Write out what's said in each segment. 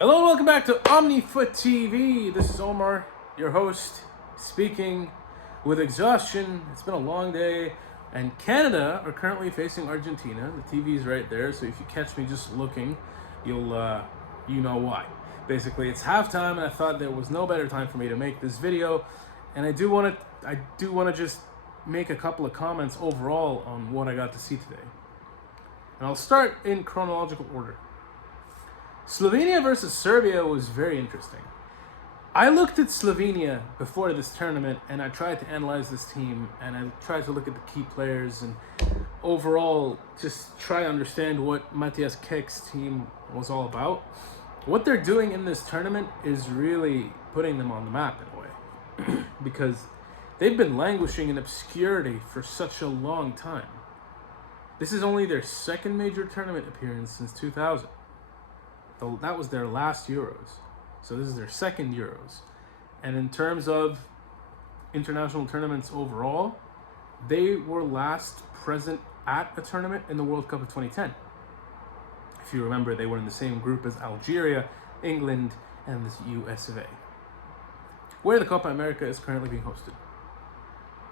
Hello and welcome back to OmniFoot TV. This is Omar, your host, speaking with exhaustion. It's been a long day, and Canada are currently facing Argentina. The TV is right there, so if you catch me just looking, you'll you know why. Basically, it's halftime, and I thought there was no better time for me to make this video. And I do want to just make a couple of comments overall on what I got to see today. And I'll start in chronological order. Slovenia versus Serbia was very interesting. I looked at Slovenia before this tournament and I tried to analyze this team and I tried to look at the key players and overall just try to understand what Matthias Kek's team was all about. What they're doing in this tournament is really putting them on the map in a way because they've been languishing in obscurity for such a long time. This is only their second major tournament appearance since 2000. That was their last Euros. So this is their second Euros. And in terms of international tournaments overall, they were last present at a tournament in the World Cup of 2010. If you remember, they were in the same group as Algeria, England, and the US of A, where the Copa America is currently being hosted.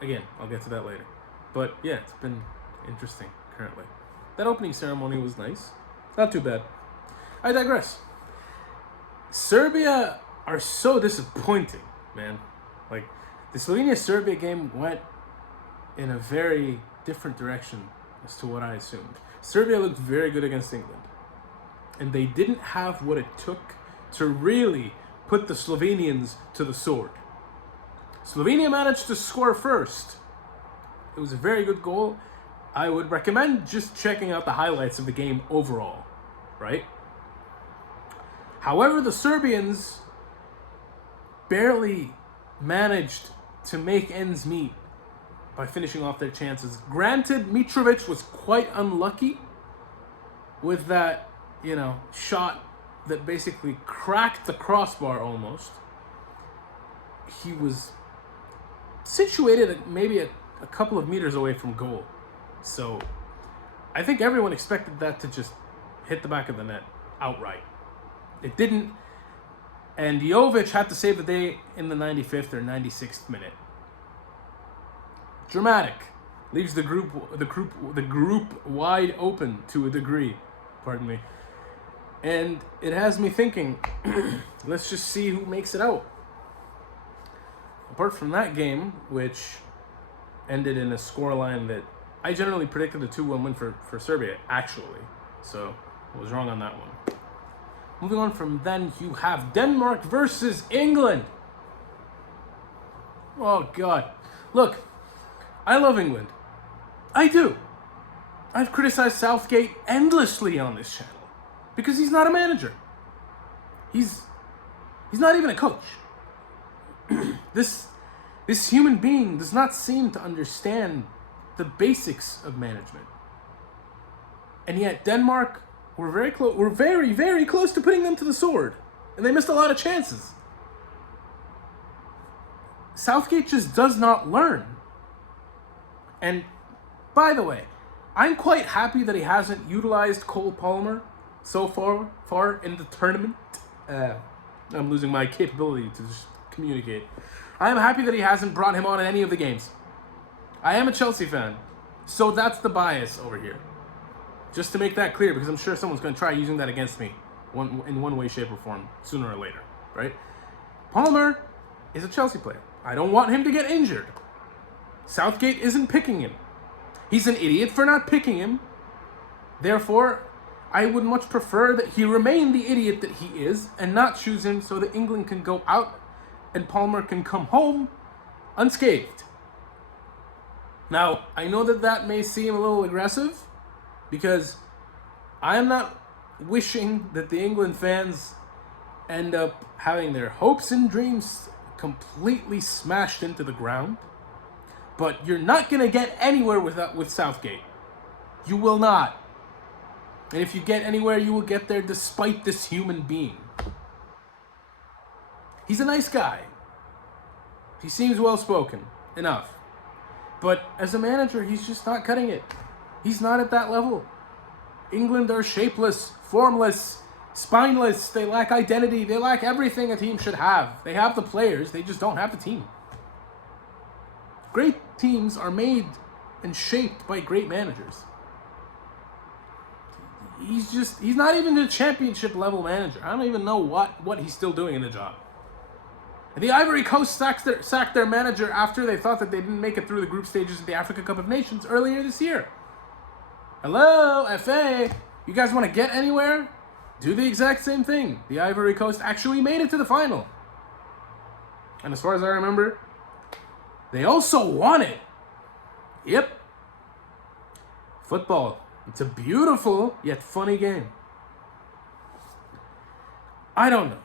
Again, I'll get to that later. But yeah, it's been interesting currently. That opening ceremony was nice. Not too bad. I digress. Serbia are so disappointing, man. Like, the Slovenia-Serbia game went in a very different direction as to what I assumed. Serbia looked very good against England. And they didn't have what it took to really put the Slovenians to the sword. Slovenia managed to score first. It was a very good goal. I would recommend just checking out the highlights of the game overall, right? However, the Serbians barely managed to make ends meet by finishing off their chances. Granted, Mitrovic was quite unlucky with that, shot that basically cracked the crossbar almost. He was situated at maybe a couple of meters away from goal. So I think everyone expected that to just hit the back of the net outright. It didn't, and Jovic had to save the day in the 95th or 96th minute. Dramatic. Leaves the group wide open to a degree. Pardon me. And it has me thinking, let's just see who makes it out. Apart from that game, which ended in a scoreline that I generally predicted a 2-1 win for Serbia, actually. So I was wrong on that one. Moving on from then, you have Denmark versus England. Oh, God. Look, I love England. I do. I've criticized Southgate endlessly on this channel because he's not a manager. He's not even a coach. This human being does not seem to understand the basics of management. And yet Denmark were very close. We're very, very close to putting them to the sword, and they missed a lot of chances. Southgate just does not learn. And by the way, I'm quite happy that he hasn't utilized Cole Palmer so far in the tournament. I'm losing my capability to just communicate. I am happy that he hasn't brought him on in any of the games. I am a Chelsea fan, so that's the bias over here. Just to make that clear, because I'm sure someone's going to try using that against me in one way, shape, or form, sooner or later, right? Palmer is a Chelsea player. I don't want him to get injured. Southgate isn't picking him. He's an idiot for not picking him. Therefore, I would much prefer that he remain the idiot that he is and not choose him so that England can go out and Palmer can come home unscathed. Now, I know that may seem a little aggressive, because I am not wishing that the England fans end up having their hopes and dreams completely smashed into the ground. But you're not going to get anywhere with Southgate. You will not. And if you get anywhere, you will get there despite this human being. He's a nice guy. He seems well-spoken. Enough. But as a manager, he's just not cutting it. He's not at that level. England are shapeless, formless, spineless, they lack identity, they lack everything a team should have. They have the players, they just don't have the team. Great teams are made and shaped by great managers. He's not even a championship level manager. I don't even know what he's still doing in the job. And the Ivory Coast sacked their manager after they thought that they didn't make it through the group stages of the Africa Cup of Nations earlier this year. Hello, FA. You guys want to get anywhere? Do the exact same thing. The Ivory Coast actually made it to the final. And as far as I remember, they also won it. Yep. Football. It's a beautiful yet funny game. I don't know.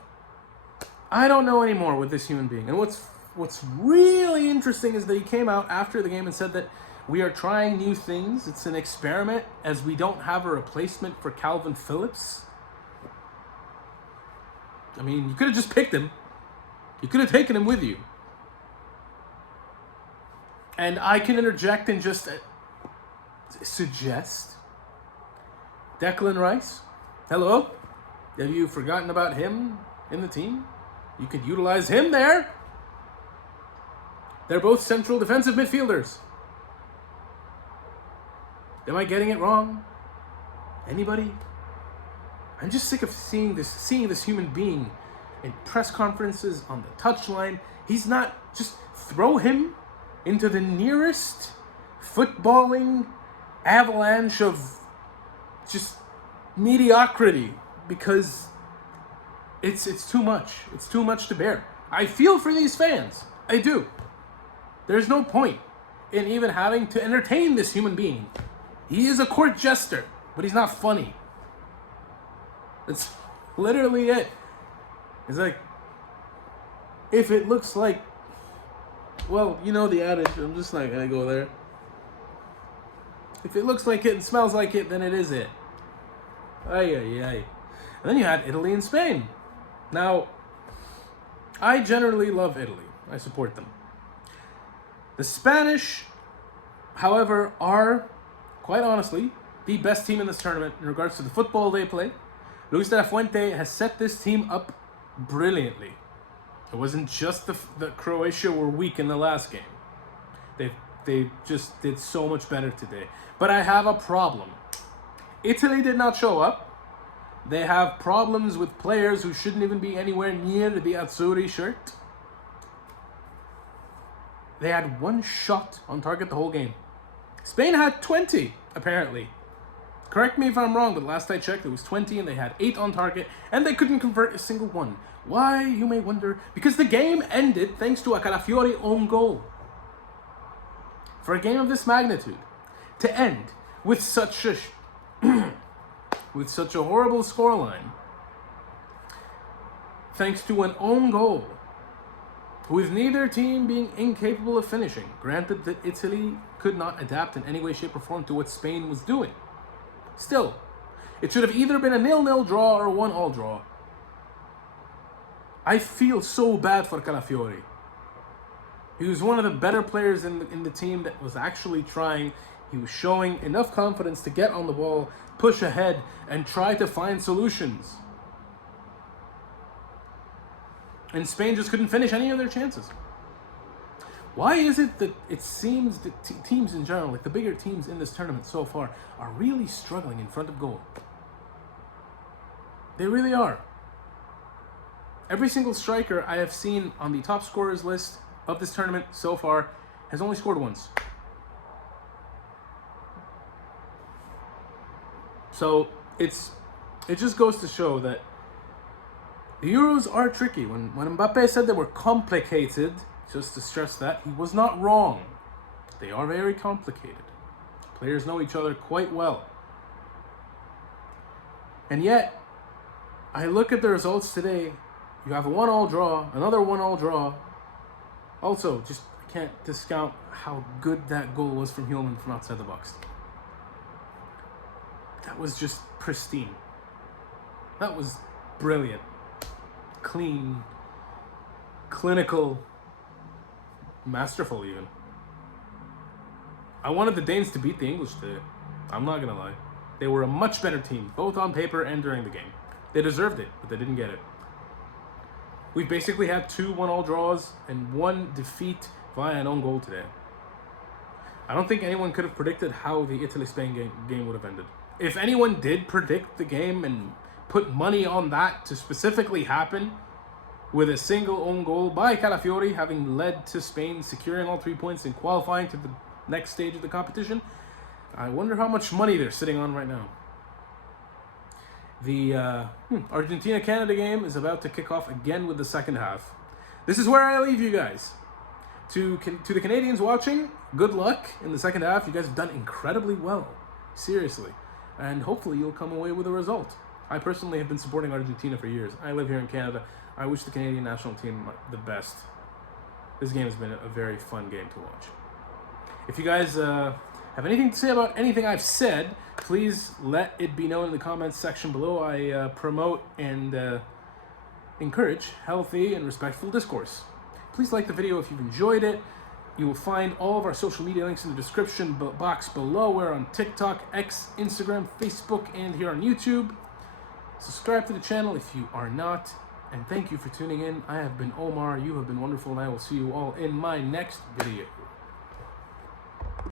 I don't know anymore with this human being. And what's really interesting is that he came out after the game and said that we are trying new things. It's an experiment as we don't have a replacement for Calvin Phillips. I mean, you could have just picked him. You could have taken him with you. And I can interject and just suggest Declan Rice. Hello? Have you forgotten about him in the team? You could utilize him there. They're both central defensive midfielders. Am I getting it wrong? Anybody? I'm just sick of seeing this human being in press conferences, on the touchline. He's not, just throw him into the nearest footballing avalanche of just mediocrity, because it's too much. It's too much to bear. I feel for these fans. I do. There's no point in even having to entertain this human being. He is a court jester, but he's not funny. That's literally it. It's like, if it looks like, well, you know the adage, I'm just not gonna go there. If it looks like it and smells like it, then it is it. Ay, ay, ay. And then you had Italy and Spain. Now, I generally love Italy. I support them. The Spanish, however, are, quite honestly, the best team in this tournament in regards to the football they play. Luis de la Fuente has set this team up brilliantly. It wasn't just that Croatia were weak in the last game. They just did so much better today. But I have a problem. Italy did not show up. They have problems with players who shouldn't even be anywhere near the Azzurri shirt. They had one shot on target the whole game. Spain had 20, apparently. Correct me if I'm wrong, but last I checked, it was 20 and they had 8 on target, and they couldn't convert a single one. Why, you may wonder? Because the game ended thanks to a Calafiori own goal. For a game of this magnitude, to end with such a horrible scoreline, thanks to an own goal, with neither team being incapable of finishing. Granted that Italy could not adapt in any way, shape, or form to what Spain was doing. Still, it should have either been a 0-0 draw or a 1-1 draw. I feel so bad for Calafiori. He was one of the better players in the team that was actually trying. He was showing enough confidence to get on the ball, push ahead, and try to find solutions. And Spain just couldn't finish any of their chances. Why is it that it seems that teams in general, like the bigger teams in this tournament so far, are really struggling in front of goal? They really are. Every single striker I have seen on the top scorers list of this tournament so far has only scored once. So it just goes to show that the Euros are tricky. When Mbappe said they were complicated, just to stress that, he was not wrong. They are very complicated. Players know each other quite well. And yet, I look at the results today. You have a 1-1 draw, another 1-1 draw. Also, just can't discount how good that goal was from Hillman from outside the box. That was just pristine. That was brilliant. Clean, clinical, masterful even. I wanted the Danes to beat the English today. I'm not gonna lie. They were a much better team, both on paper and during the game. They deserved it, but they didn't get it. We've basically had 2 1-all draws and 1 defeat via an own goal today. I don't think anyone could have predicted how the Italy-Spain game would have ended. If anyone did predict the game and put money on that to specifically happen, with a single own goal by Calafiori having led to Spain securing all 3 points and qualifying to the next stage of the competition, I wonder how much money they're sitting on right now. The Argentina-Canada game is about to kick off again with the second half. This is where I leave you guys. To the Canadians watching, good luck in the second half. You guys have done incredibly well. Seriously. And hopefully you'll come away with a result. I personally have been supporting Argentina for years. I live here in Canada. I wish the Canadian national team the best. This game has been a very fun game to watch. If you guys have anything to say about anything I've said, please let it be known in the comments section below. I promote and encourage healthy and respectful discourse. Please like the video if you've enjoyed it. You will find all of our social media links in the description box below. We're on TikTok, X, Instagram, Facebook, and here on YouTube. Subscribe to the channel if you are not. And thank you for tuning in. I have been Omar. You have been wonderful, and I will see you all in my next video.